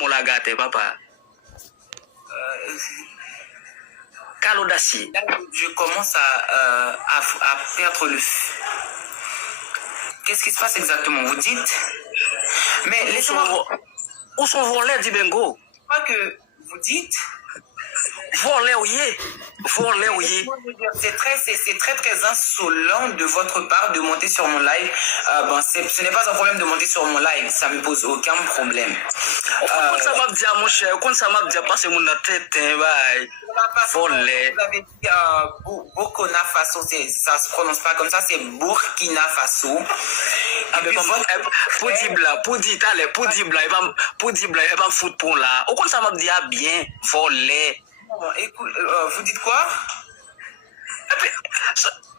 mon la gâté, papa. Quelle audace. Je commence à perdre le... Qu'est-ce qui se passe exactement? Vous dites? Mais laissez-moi... Où sont volés, dit Bengo? Je crois que vous dites... Volés, oui. Volés, oui. C'est très insolent de votre part de monter sur mon live. Bon, ce n'est pas un problème de monter sur mon live. Ça me pose aucun problème. Quand ça m'a dit, mon cher, quand ça m'a dit, passer mon tête, volé. Vous avez dit Burkina Faso, ça se prononce pas comme ça, c'est Burkina Faso. Pour dire blanc, il va me foutre pour là. Au contraire, ça m'a dit bien, volé. Écoute, vous dites quoi?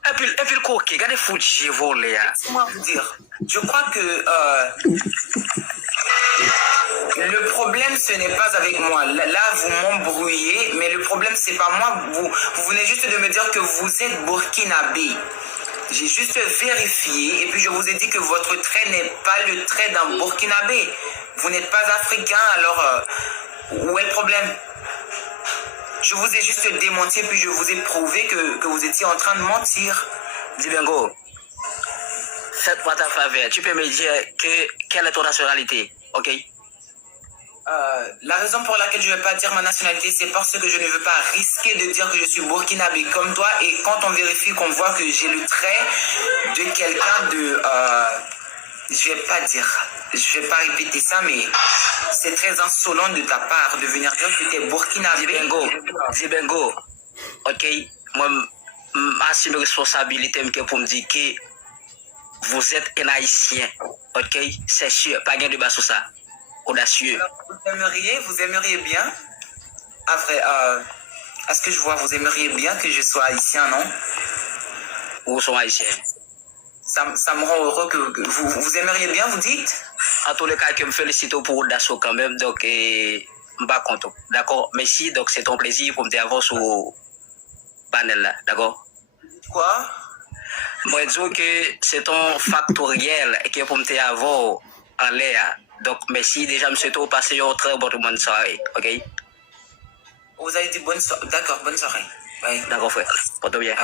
Et puis le coquet, regardez foot, j'ai volé. Laissez-moi vous dire, je crois que le problème, ce n'est pas avec moi. Là, vous m'embrouillez, mais le problème, c'est pas moi. Vous venez juste de me dire que vous êtes burkinabé. J'ai juste vérifié et puis je vous ai dit que votre trait n'est pas le trait d'un burkinabé. Vous n'êtes pas africain, alors où est le problème? Je vous ai juste démenti puis je vous ai prouvé que vous étiez en train de mentir. Dibengo, faites-moi ta faveur. Tu peux me dire quelle est ton nationalité, ok? La raison pour laquelle je ne vais pas dire ma nationalité, c'est parce que je ne veux pas risquer de dire que je suis burkinabé comme toi. Et quand on vérifie, qu'on voit que j'ai le trait de quelqu'un de... je vais pas dire, je vais pas répéter ça, mais c'est très insolent de ta part de venir dire que tu es burkinabé. Dibengo, ok? Moi, j'assume responsabilité pour me dire que vous êtes un haïtien, ok? C'est sûr, pas gain de bas sur ça. Audacieux. Alors, vous aimeriez bien, après, à ce que je vois, vous aimeriez bien que je sois haïtien, non? Ou sont haïtiens? Ça me rend heureux que vous aimeriez bien, vous dites? En tous les cas, je me félicite pour l'audace quand même, donc, je ne pas content. D'accord? Merci, donc c'est ton plaisir pour me dire avant sur le panel là, d'accord? Quoi? Moi, je dis que c'est ton factoriel qui est pour me dire avant en l'air. Donc, merci déjà, monsieur, pour passer une très bonne soirée, ok? Vous avez dit bonne soirée. D'accord, bonne soirée. Bye. D'accord, frère. Porte bien.